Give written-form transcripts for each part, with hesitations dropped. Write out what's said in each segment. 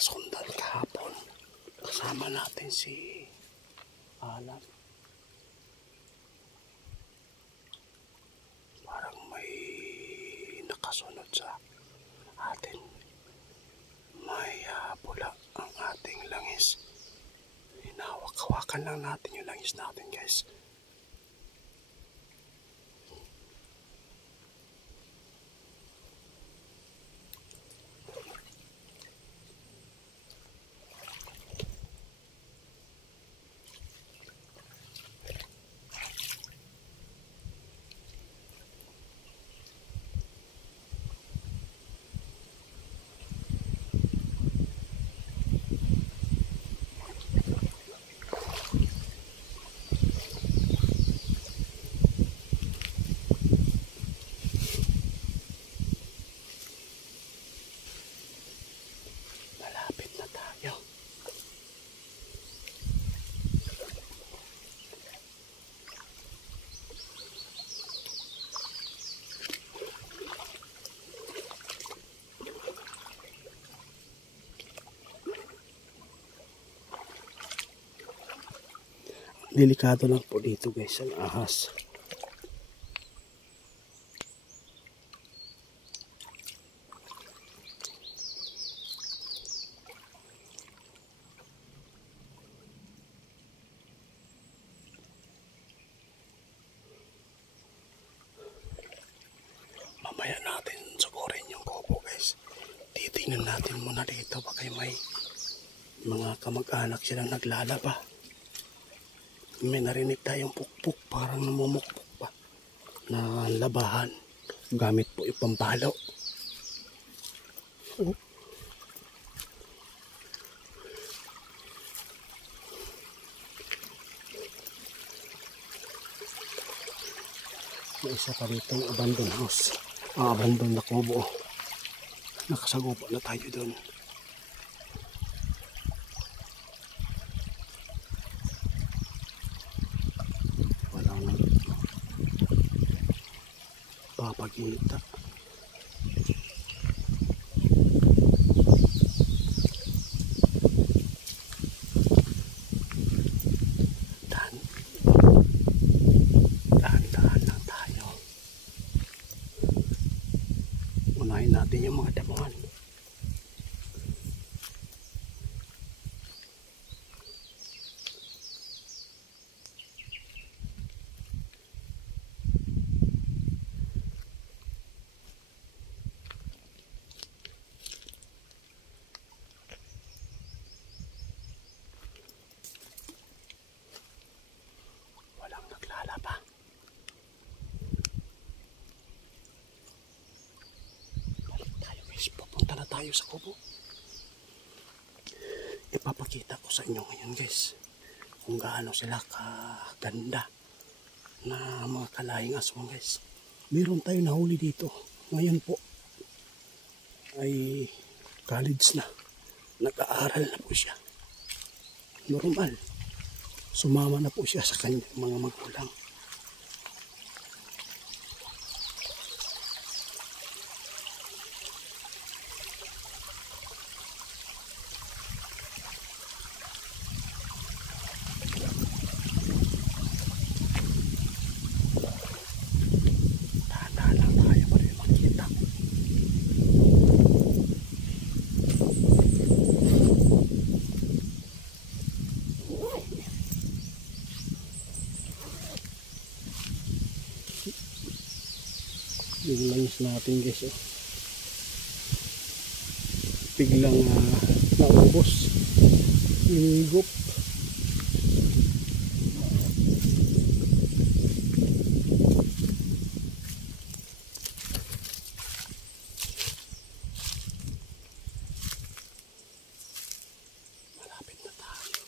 Sundan kahapon. Kasama natin si Alan. Parang may nakasunod sa atin. May pula ang ating langis. Hinawak-hawakan lang natin yung langis natin, guys. Delikado lang po dito, guys, ang ahas. Mamaya natin sugurin yung kubo, guys. Titingnan natin muna dito, baka may mga kamag-anak silang naglalaba. May narinig tayong pukpuk, parang namumukpuk pa na labahan gamit po yung pampalo. May isa pa rito, abandoned house, abandoned na kubo. Nakasagupa na tayo doon. Papakita. Dahan-dahan lang tayo. Unahin natin yung mga damuhan. Pupunta na tayo sa kubo. Ipapakita ko sa inyo ngayon, guys, kung gaano sila kaganda na mga kalahing aswang, guys. Meron tayo nahuli dito. Ngayon po ay college na. Nag-aaral na po siya. Normal. Sumama na po siya sa kanyang mga magulang. Yung langis natin, guys, biglang naubos, hinigop. Malapit na tayo.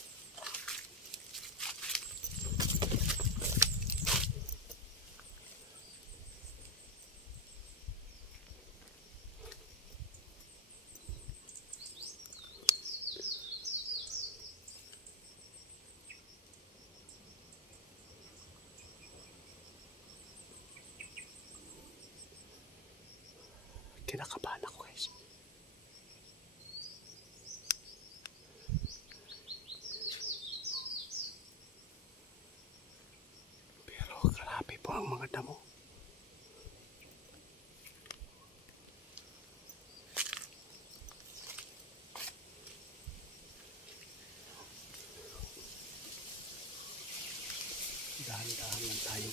Kinakabahan ako, guys. mga damo. Dahan-dahan lang tayo.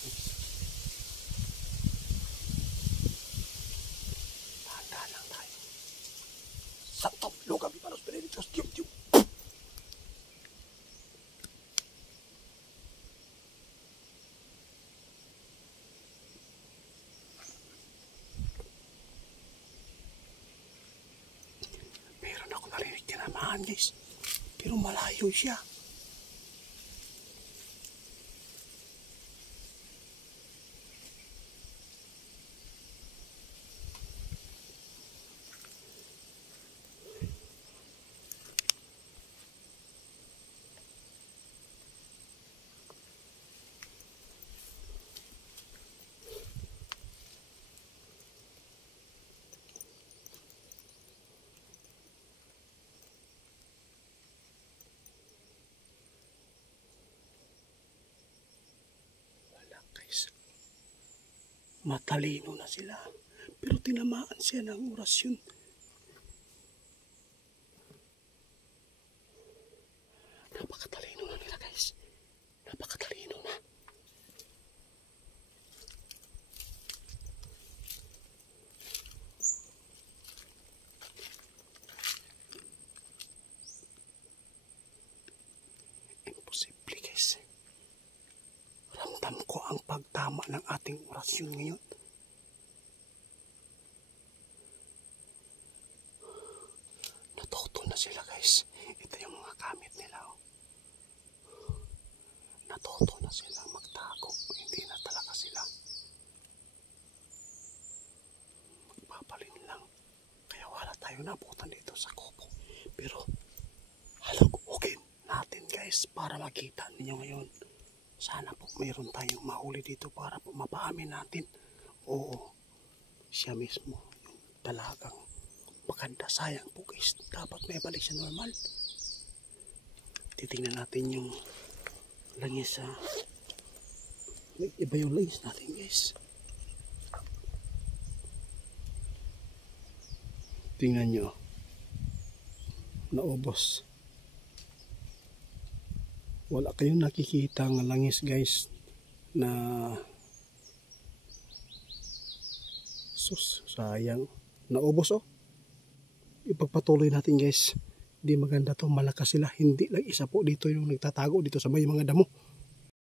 Dahan-dahan lang tayo. Santo Luca Vivaros Benedictus Dium Dium. Meron ako narinig tinamaan guys. Pero malayo siya. Matalino na sila. Pero tinamaan siya ng orasyon. Napakatalino na nila guys. Napakatalino na. Imposible guys. Ramdam ko ang pagtama ng ating orasyon ngayon. Natuto na sila guys. Ito yung mga gamit nila. Oh. Natuto na sila magtago. Hindi na talaga sila magpapalin lang. Kaya wala tayo nabutan dito sa kubo. Pero halugugin natin guys para makita ninyo ngayon. Sana po mayroon tayong mahuli dito para po mapaamin natin. Oo, siya mismo yung dalagang maganda. Sayang po guys, dapat may balik siya normal. Titingnan natin yung langis sa iba yung langis natin guys. Tingnan nyo, naubos. Wala kayong nakikita ng langis guys na sus, sayang. Naubos oh. Ipagpatuloy natin guys. Hindi maganda to, malakas sila. Hindi lang isa po dito yung nagtatago dito sa may mga damo.